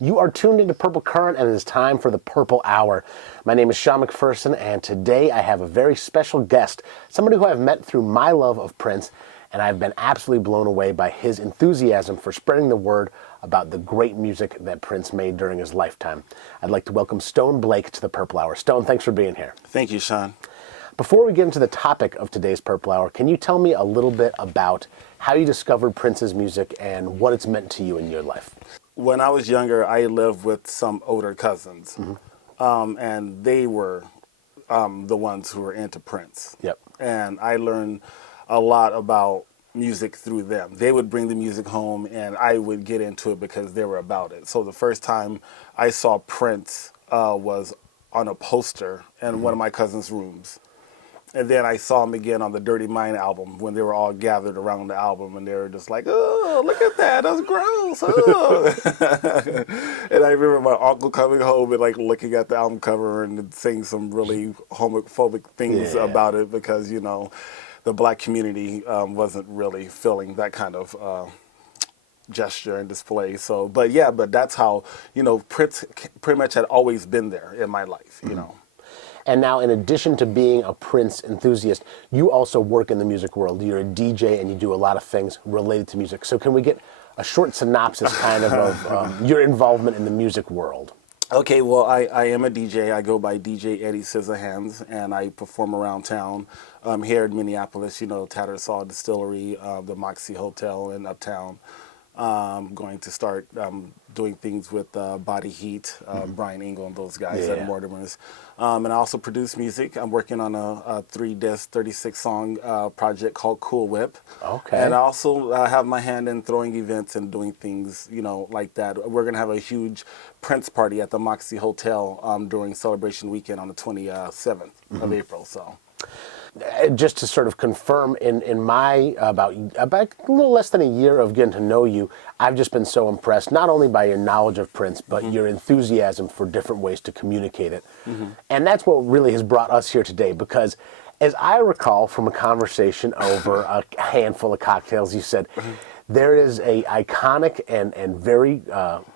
You are tuned into Purple Current, and it is time for the Purple Hour. My name is Sean McPherson, and today I have a very special guest, somebody who I've met through my love of Prince, and I've been absolutely blown away by his enthusiasm for spreading the word about the great music that Prince made during his lifetime. I'd like to welcome Stone Blake to the Purple Hour. Stone, thanks for being here. Thank you, Sean. Before we get into the topic of today's Purple Hour, can you tell me a little bit about how you discovered Prince's music and what it's meant to you in your life? When I was younger, I lived with some older cousins, and they were the ones who were into Prince. Yep. And I learned a lot about music through them. They would bring the music home, and I would get into it because they were about it. So the first time I saw Prince was on a poster in one of my cousin's rooms. And then I saw him again on the Dirty Mind album when they were all gathered around the album, and they were just like, "Oh, look at that! That's gross!" Oh. And I remember my uncle coming home and like looking at the album cover and saying some really homophobic things about it because the black community wasn't really feeling that kind of gesture and display. So, but that's how Prince pretty much had always been there in my life. And now, in addition to being a Prince enthusiast, you also work in the music world. You're a DJ and you do a lot of things related to music. So can we get a short synopsis of your involvement in the music world? Okay, well, I am a DJ. I go by DJ Eddie Scissorhands, and I perform around town here in Minneapolis, Tattersall Distillery, the Moxie Hotel in Uptown. I'm going to start doing things with Body Heat, Brian Engel and those guys at Mortimer's. And I also produce music. I'm working on a 3-disc, 36-song project called Cool Whip. Okay. And I also have my hand in throwing events and doing things, like that. We're going to have a huge Prince party at the Moxie Hotel during Celebration Weekend on the 27th of April. So. Just to sort of confirm, in my about a little less than a year of getting to know you, I've just been so impressed, not only by your knowledge of Prince, but your enthusiasm for different ways to communicate it. And that's what really has brought us here today, because as I recall from a conversation over a handful of cocktails, you said there is a iconic and very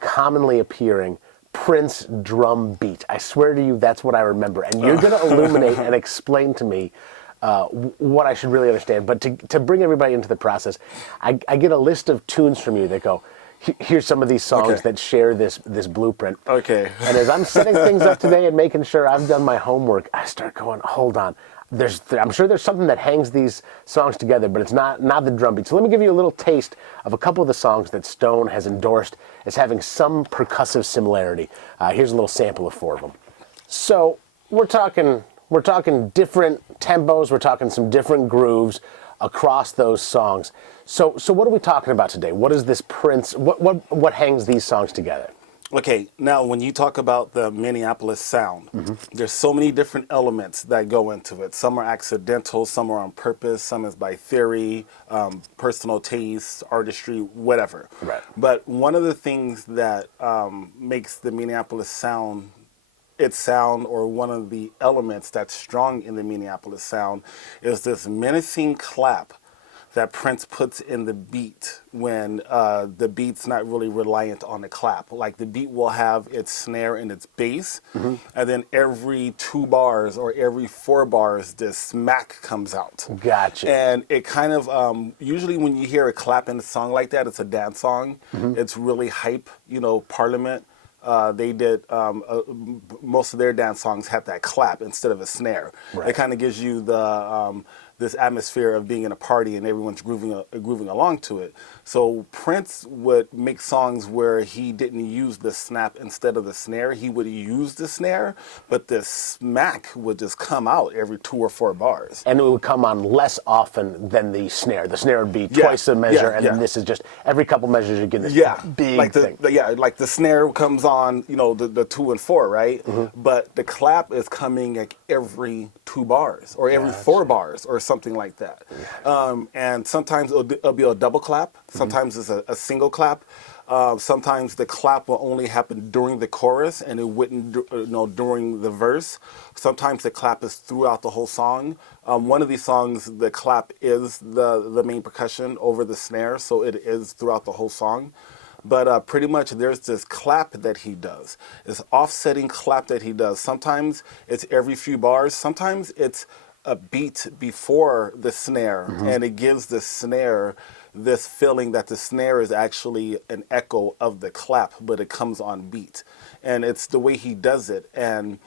commonly appearing Prince drum beat. I swear to you, that's what I remember. And you're going to illuminate and explain to me what I should really understand. But to bring everybody into the process, I get a list of tunes from you that go, here's some of these songs that share this blueprint. Okay. And as I'm setting things up today and making sure I've done my homework, I start going, hold on. I'm sure there's something that hangs these songs together, but it's not the drum beat. So let me give you a little taste of a couple of the songs that Stone has endorsed as having some percussive similarity. Here's a little sample of 4 of them. So we're talking different tempos. We're talking some different grooves across those songs. So what are we talking about today? What is this Prince? What hangs these songs together? Okay, now when you talk about the Minneapolis sound, there's so many different elements that go into it. Some are accidental, some are on purpose, some is by theory, personal taste, artistry, whatever. Right. But one of the things that makes the Minneapolis sound its sound, or one of the elements that's strong in the Minneapolis sound, is this menacing clap that Prince puts in the beat when the beat's not really reliant on the clap. Like the beat will have its snare and its bass, and then every 2 bars or every 4 bars, this smack comes out. Gotcha. And it kind of, usually when you hear a clap in a song like that, it's a dance song. It's really hype, Parliament. They did, most of their dance songs have that clap instead of a snare. Right. It kind of gives you the this atmosphere of being in a party and everyone's grooving along to it. So Prince would make songs where he didn't use the snap instead of the snare. He would use the snare, but the smack would just come out every 2 or 4 bars. And it would come on less often than the snare. The snare would be twice the measure, and then this is just every couple measures you get this big like thing. Like the snare comes on, the 2 and 4, right? But the clap is coming like every 2 bars or every 4 bars or something like that. And sometimes it'll be a double clap. Sometimes it's a single clap. Sometimes the clap will only happen during the chorus and it wouldn't, during the verse. Sometimes the clap is throughout the whole song. One of these songs, the clap is the main percussion over the snare, so it is throughout the whole song. But pretty much there's this clap that he does, this offsetting clap that he does. Sometimes it's every few bars, sometimes it's a beat before the snare, and it gives the snare this feeling that the snare is actually an echo of the clap, but it comes on beat. And it's the way he does it. And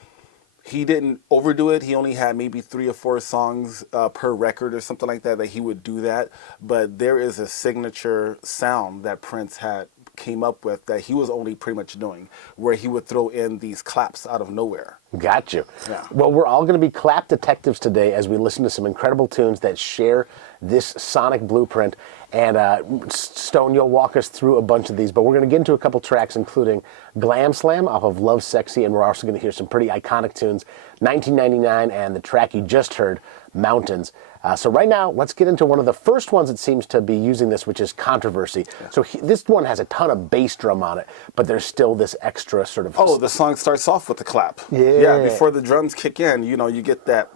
he didn't overdo it. He only had maybe 3 or 4 songs per record or something like that he would do that. But there is a signature sound that Prince had came up with that he was only pretty much doing, where he would throw in these claps out of nowhere. Got you. Yeah. Well, we're all going to be clap detectives today as we listen to some incredible tunes that share this sonic blueprint. And Stone, you'll walk us through a bunch of these, but we're going to get into a couple tracks, including Glam Slam off of Love Sexy, and we're also going to hear some pretty iconic tunes, 1999, and the track you just heard, Mountains. So right now, let's get into one of the first ones that seems to be using this, which is Controversy. Yeah. So this one has a ton of bass drum on it, but there's still this extra sort of... Oh, the song starts off with the clap. Yeah. Before the drums kick in, you get that,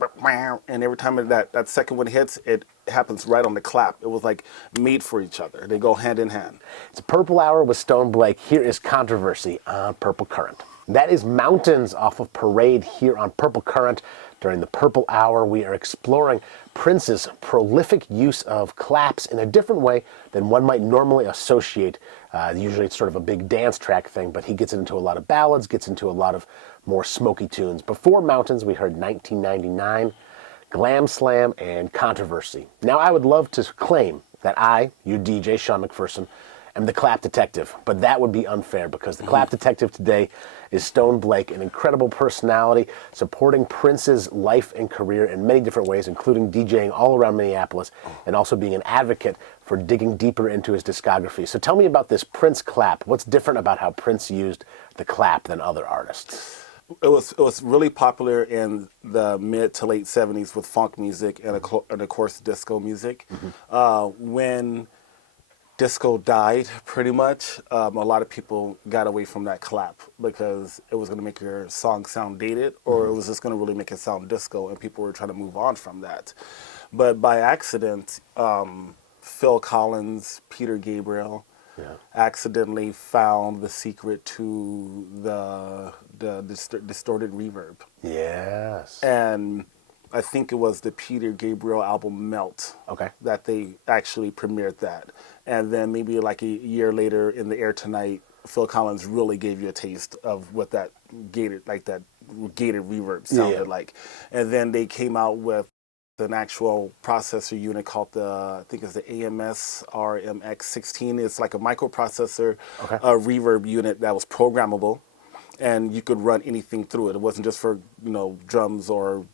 and every time that second one hits, it happens right on the clap. It was like made for each other. They go hand in hand. It's Purple Hour with Stone Blake. Here is Controversy on Purple Current. That is Mountains off of Parade here on Purple Current. During the Purple Hour, we are exploring Prince's prolific use of claps in a different way than one might normally associate. Usually it's sort of a big dance track thing, but he gets into a lot of ballads, gets into a lot of more smoky tunes. Before Mountains, we heard 1999, Glam Slam, and Controversy. Now, I would love to claim that I, you DJ Sean McPherson, am the clap detective, but that would be unfair because the clap detective today is Stone Blake, an incredible personality supporting Prince's life and career in many different ways, including DJing all around Minneapolis and also being an advocate for digging deeper into his discography. So tell me about this Prince clap. What's different about how Prince used the clap than other artists? It was really popular in the mid to late 70s with funk music and of course disco music. When disco died, pretty much, a lot of people got away from that clap because it was going to make your song sound dated, or it was just going to really make it sound disco, and people were trying to move on from that. But by accident, Phil Collins, Peter Gabriel, accidentally found the secret to the distorted reverb. Yes. And I think it was the Peter Gabriel album Melt that they actually premiered that. And then maybe like a year later in The Air Tonight, Phil Collins really gave you a taste of what that gated reverb sounded like. And then they came out with an actual processor unit called I think it's the AMS RMX16. It's like a microprocessor reverb unit that was programmable, and you could run anything through it. It wasn't just for drums or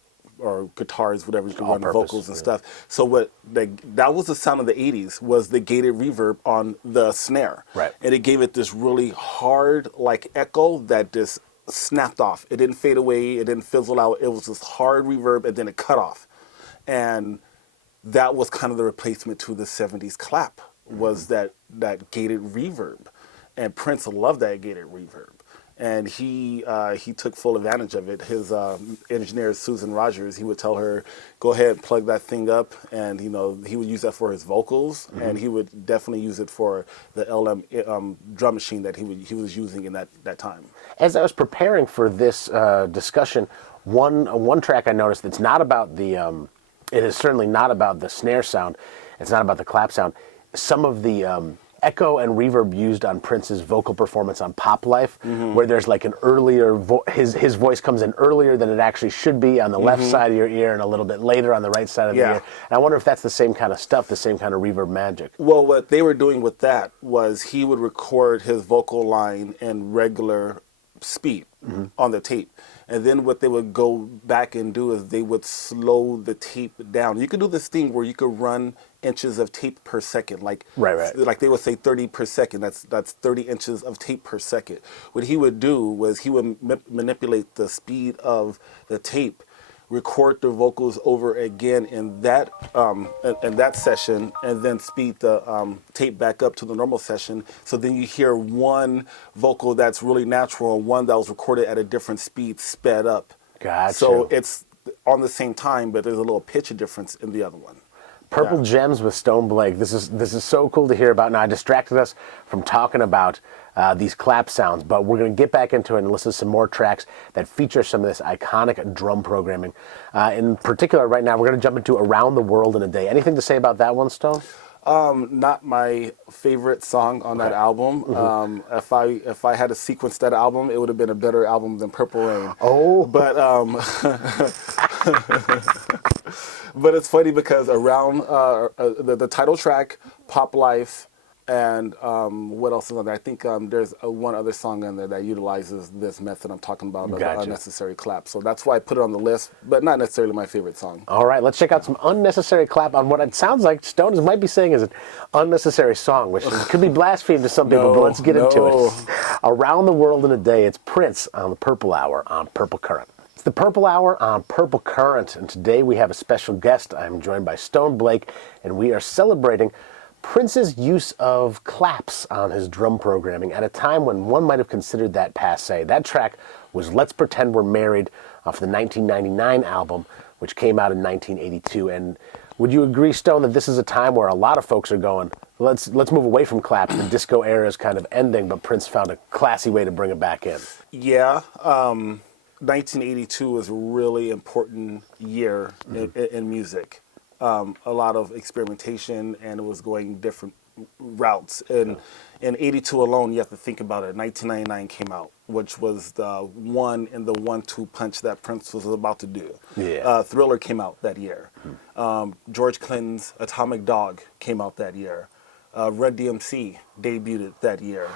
guitars, whatever. You could run vocals and stuff. So that was the sound of the 80s, was the gated reverb on the snare. Right. And it gave it this really hard like echo that just snapped off. It didn't fade away, it didn't fizzle out. It was this hard reverb, and then it cut off. And that was kind of the replacement to the 70s clap, was that gated reverb. And Prince loved that gated reverb. And he took full advantage of it. His engineer, Susan Rogers, he would tell her, go ahead, plug that thing up. And, he would use that for his vocals. And he would definitely use it for the LM drum machine that he was using in that time. As I was preparing for this discussion, one track I noticed that's not about it is certainly not about the snare sound. It's not about the clap sound. Some of the echo and reverb used on Prince's vocal performance on Pop Life, where there's like an earlier, his voice comes in earlier than it actually should be on the left side of your ear and a little bit later on the right side of the ear. And I wonder if that's the same kind of stuff, the same kind of reverb magic. Well, what they were doing with that was he would record his vocal line in regular speed on the tape. And then what they would go back and do is they would slow the tape down. You could do this thing where you could run inches of tape per second, like like they would say 30 per second. That's 30 inches of tape per second. What he would do was he would manipulate the speed of the tape, record the vocals over again in that session, and then speed the tape back up to the normal session. So then you hear one vocal that's really natural, and one that was recorded at a different speed sped up. Gotcha. So it's on the same time, but there's a little pitch difference in the other one. Purple Yeah. Gems with Stone Blake. This is so cool to hear about. Now, I distracted us from talking about these clap sounds, but we're going to get back into it and listen to some more tracks that feature some of this iconic drum programming. In particular, right now, we're going to jump into Around the World in a Day. Anything to say about that one, Stone? Not my favorite song on that album. If I had to sequence that album, it would have been a better album than Purple Rain. Oh, But but it's funny because around the title track, Pop Life, and what else is on there? I think there's one other song on there that utilizes this method I'm talking about, the Gotcha. unnecessary clap. So that's why I put it on the list, but not necessarily my favorite song. all right. Let's check out some unnecessary clap on what it sounds like Stones might be saying is an unnecessary song, which could be blasphemy to some people, but let's get into it. Around the World in a Day, it's Prince on the Purple Hour on Purple Current. It's the Purple Hour on Purple Current, and today we have a special guest. I'm joined by Stone Blake, and we are celebrating Prince's use of claps on his drum programming at a time when one might have considered that passé. That track was Let's Pretend We're Married off the 1999 album, which came out in 1982. And would you agree, Stone, that this is a time where a lot of folks are going, let's move away from claps. The disco era is kind of ending, but Prince found a classy way to bring it back in. Yeah. 1982 was a really important year in music. A lot of experimentation, and it was going different routes. And in 82 alone, you have to think about it. 1999 came out, which was the one in the 1-2 punch that Prince was about to do. Yeah. Thriller came out that year. George Clinton's Atomic Dog came out that year. Run DMC debuted that year.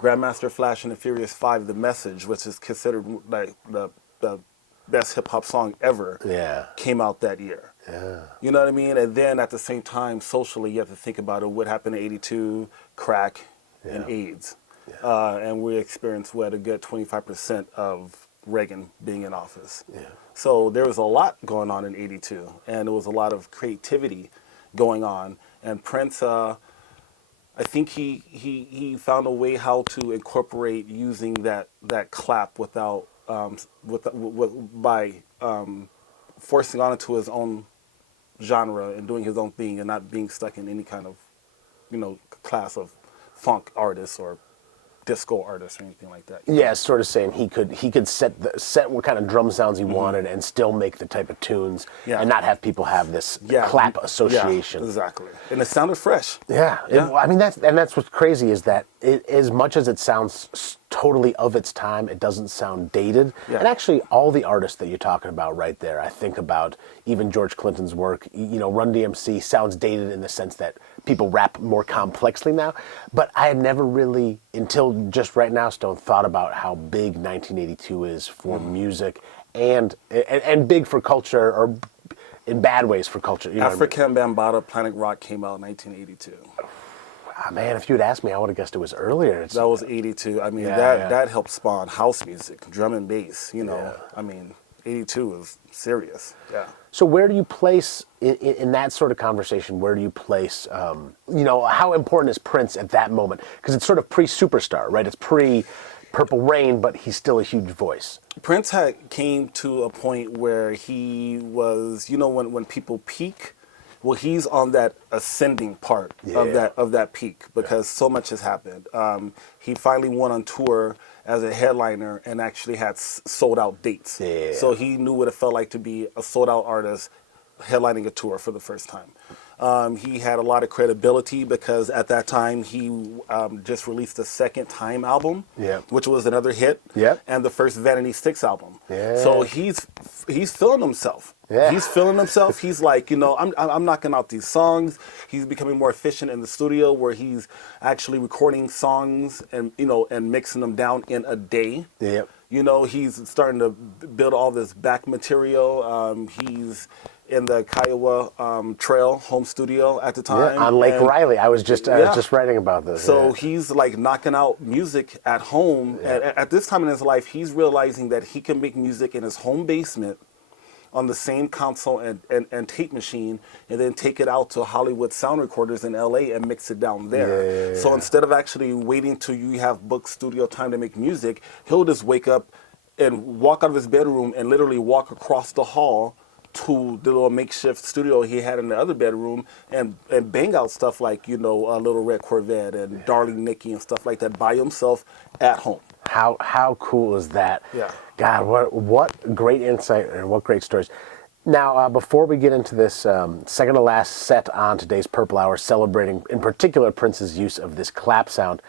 Grandmaster Flash and the Furious 5, The Message, which is considered like the best hip hop song ever, Yeah. came out that year. Yeah. You know what I mean? And then at the same time, socially, you have to think about it. What happened in 82, crack and AIDS. And we experienced, a good 25% of Reagan being in office. Yeah. So there was a lot going on in 82, and there was a lot of creativity going on. And Prince, I think he found a way how to incorporate using that clap without by forcing on into his own genre and doing his own thing and not being stuck in any kind of class of funk artists or disco artists or anything like that. Yeah, sort of saying he could set what kind of drum sounds he wanted and still make the type of tunes and not have people have this clap association. Yeah, exactly. And it sounded fresh. Yeah. I mean that's what's crazy is that as much as it sounds totally of its time, it doesn't sound dated. Yeah. And actually, all the artists that you're talking about right there, I think about even George Clinton's work. Run DMC sounds dated in the sense that people rap more complexly now. But I had never really, until just right now, Stone, thought about how big 1982 is for music and big for culture, or in bad ways for culture. You know what I mean? African Bambaataa, Planet Rock came out in 1982. Man, if you'd asked me, I would have guessed it was earlier. That was 82. I mean, Yeah. that helped spawn house music, drum and bass, Yeah. I mean, 82 was serious. Yeah. So where do you place, in that sort of conversation, where do you place, how important is Prince at that moment? Because it's sort of pre-Superstar, right? It's pre-Purple Rain, but he's still a huge voice. Prince came to a point where he was, when people peak, well, he's on that ascending part of that peak because so much has happened. He finally went on tour as a headliner and actually had sold out dates. Yeah. So he knew what it felt like to be a sold out artist headlining a tour for the first time. He had a lot of credibility because at that time he just released the second Time album, which was another hit, and the first Vanity Six album. Yeah. So he's feeling himself. Yeah. He's feeling himself. He's like, I'm knocking out these songs. He's becoming more efficient in the studio where he's actually recording songs and mixing them down in a day. Yep. He's starting to build all this back material. He's in the Kiowa Trail home studio at the time. Yeah, on Lake Riley. I was just writing about this. So he's like knocking out music at home. At this time in his life, he's realizing that he can make music in his home basement on the same console and tape machine, and then take it out to Hollywood sound recorders in LA and mix it down there. So instead of actually waiting till you have booked studio time to make music, he'll just wake up and walk out of his bedroom and literally walk across the hall to the little makeshift studio he had in the other bedroom and bang out stuff like, Little Red Corvette and Darling Nikki and stuff like that by himself at home. How cool is that? Yeah. God, what great insight and what great stories. Now, before we get into this second to last set on today's Purple Hour, celebrating in particular Prince's use of this clap sound,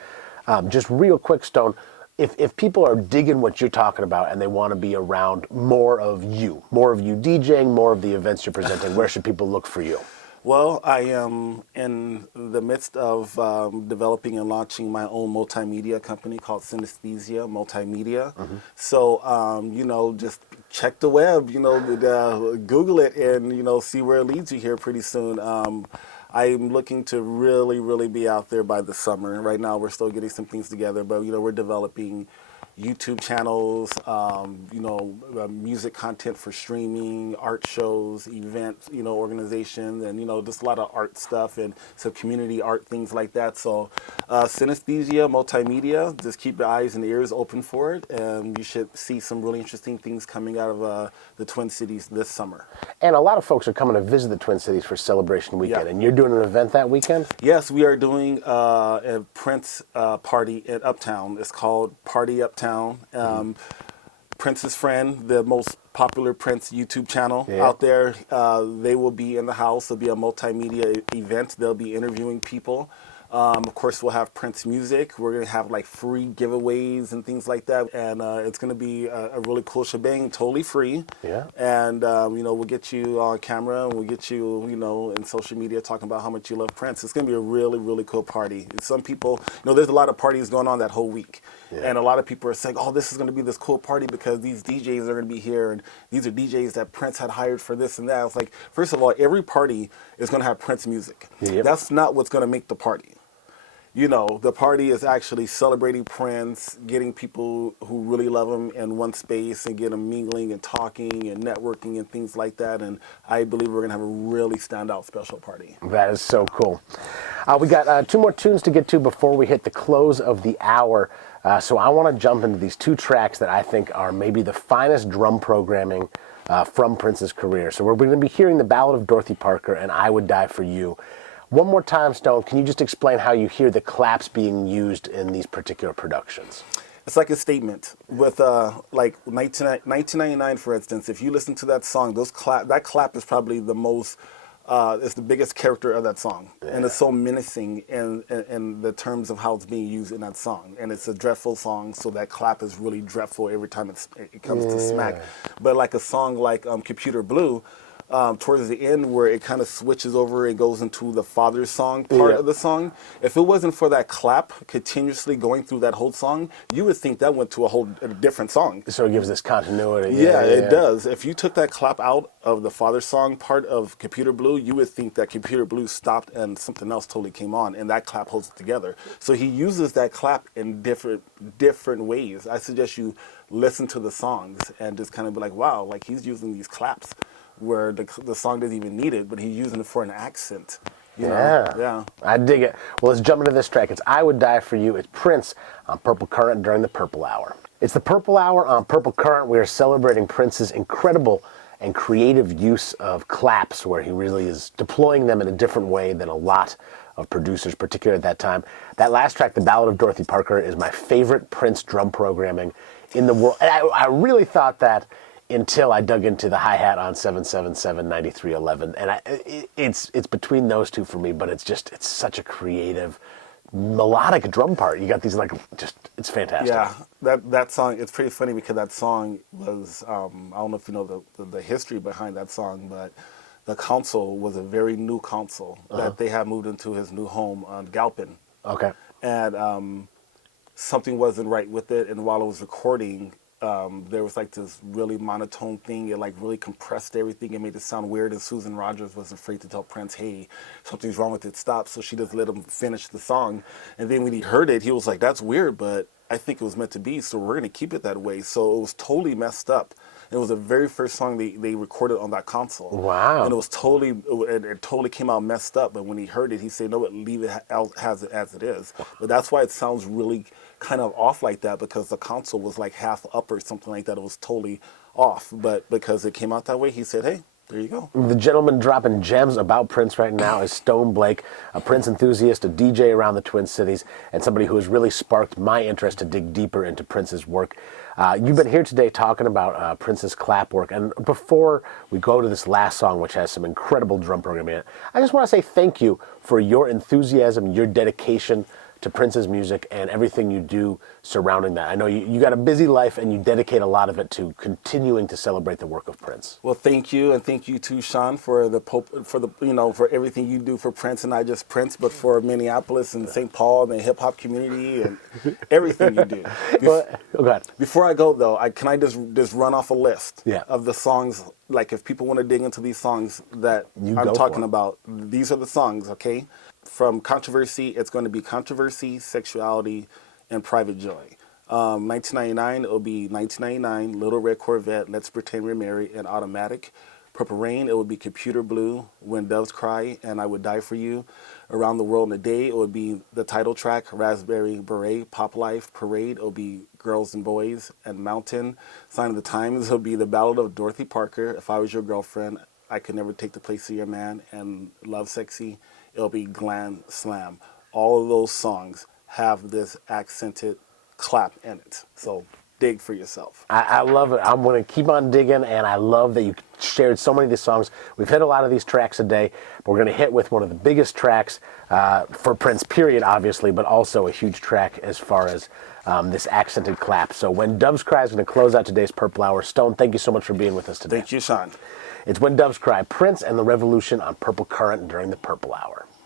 just real quick, Stone, if people are digging what you're talking about and they want to be around more of you DJing, more of the events you're presenting, where should people look for you? Well, I am in the midst of developing and launching my own multimedia company called Synesthesia Multimedia. So, just check the web, Google it and, see where it leads you here pretty soon. I'm looking to really, really be out there by the summer. Right now, we're still getting some things together, but, we're developing YouTube channels, music content for streaming, art shows, events, organizations, and, just a lot of art stuff and some community art, things like that. So Synesthesia Multimedia, just keep your eyes and ears open for it, and you should see some really interesting things coming out of the Twin Cities this summer. And a lot of folks are coming to visit the Twin Cities for Celebration Weekend, and you're doing an event that weekend? Yes, we are doing a Prince party at Uptown. It's called Party Uptown. Prince's Friend, the most popular Prince YouTube channel out there, they will be in the house. It'll be a multimedia event. They'll be interviewing people. Of course, we'll have Prince music. We're going to have like free giveaways and things like that. And it's going to be a really cool shebang, totally free. Yeah. And, we'll get you on camera and we'll get you, in social media talking about how much you love Prince. It's going to be a really, really cool party. Some people, there's a lot of parties going on that whole week. Yeah. And a lot of people are saying, oh, this is going to be this cool party because these DJs are going to be here. And these are DJs that Prince had hired for this and that. I was like, first of all, every party is going to have Prince music. Yep. That's not what's going to make the party. The party is actually celebrating Prince, getting people who really love him in one space and get them mingling and talking and networking and things like that. And I believe we're going to have a really standout special party. That is so cool. We got two more tunes to get to before we hit the close of the hour. So I want to jump into these two tracks that I think are maybe the finest drum programming from Prince's career. So we're going to be hearing the Ballad of Dorothy Parker and I Would Die for You. One more time, Stone, can you just explain how you hear the claps being used in these particular productions? It's like a statement. With like 1999, for instance, if you listen to that song, that clap is probably the most, it's the biggest character of that song. Yeah. And it's so menacing in the terms of how it's being used in that song. And it's a dreadful song, so that clap is really dreadful every time it comes to smack. But like a song like Computer Blue, towards the end where it kind of switches over and goes into the father's song part of the song. If it wasn't for that clap continuously going through that whole song, you would think that went to a different song. So it gives this continuity. Yeah, it does. If you took that clap out of the father's song part of Computer Blue, you would think that Computer Blue stopped and something else totally came on, and that clap holds it together. So he uses that clap in different ways. I suggest you listen to the songs and just kind of be like, wow, like he's using these claps where the song doesn't even need it, but he's using it for an accent. You know? Yeah. I dig it. Well, let's jump into this track. It's I Would Die for You. It's Prince on Purple Current during the Purple Hour. It's the Purple Hour on Purple Current. We are celebrating Prince's incredible and creative use of claps, where he really is deploying them in a different way than a lot of producers, particularly at that time. That last track, The Ballad of Dorothy Parker, is my favorite Prince drum programming in the world. And I really thought that until I dug into the hi-hat on 777 9311, and it's between those two for me, but it's such a creative melodic drum part. You got these it's fantastic. Yeah, that song, it's pretty funny because that song was I don't know if you know the history behind that song, but the console was a very new console that they had moved into his new home on Galpin. Okay. And something wasn't right with it, and while I was recording, there was like this really monotone thing. It like really compressed everything and made it sound weird. And Susan Rogers was afraid to tell Prince, hey, something's wrong with it, stop. So she just let him finish the song. And then when he heard it, he was like, that's weird, but I think it was meant to be, so we're going to keep it that way. So it was totally messed up. It was the very first song they recorded on that console. Wow. And it totally came out messed up. But when he heard it, he said, no, leave it as it is. But that's why it sounds really kind of off like that, because the console was like half up or something like that. It was totally off. But because it came out that way, he said, hey, There you go. The gentleman dropping gems about Prince right now is Stone Blake, a Prince enthusiast, a DJ around the Twin Cities, and somebody who has really sparked my interest to dig deeper into Prince's work. You've been here today talking about Prince's clap work, and before we go to this last song, which has some incredible drum programming in it, I just want to say thank you for your enthusiasm, your dedication to Prince's music and everything you do surrounding that. I know you got a busy life and you dedicate a lot of it to continuing to celebrate the work of Prince. Well, thank you, and thank you too, Sean, for for everything you do for Prince, and not just Prince, but for Minneapolis and St. Paul and the hip hop community and everything you do. Go ahead. Before I go though, can I just run off a list of the songs? Like if people want to dig into these songs that I'm talking about, these are the songs, okay? From Controversy, it's going to be Controversy, Sexuality, and Private Joy. 1999, it'll be 1999, Little Red Corvette, Let's Pretend We're Married, and Automatic. Purple Rain, it would be Computer Blue, When Doves Cry, and I Would Die For You. Around the World in a Day, it would be the title track, Raspberry Beret. Pop Life, Parade, it'll be Girls and Boys, and Mountain. Sign of the Times, it'll be The Ballad of Dorothy Parker, If I Was Your Girlfriend, I Could Never Take the Place of Your Man, and Love Sexy, it'll be Glam Slam. All of those songs have this accented clap in it. So dig for yourself. I love it. I'm going to keep on digging, and I love that you shared so many of these songs. We've hit a lot of these tracks today, but we're going to hit with one of the biggest tracks for Prince, period, obviously, but also a huge track as far as this accented clap. So When Doves Cry is going to close out today's Purple Hour. Stone, thank you so much for being with us today. Thank you, Sean. It's When Doves Cry, Prince and the Revolution on Purple Current during the Purple Hour.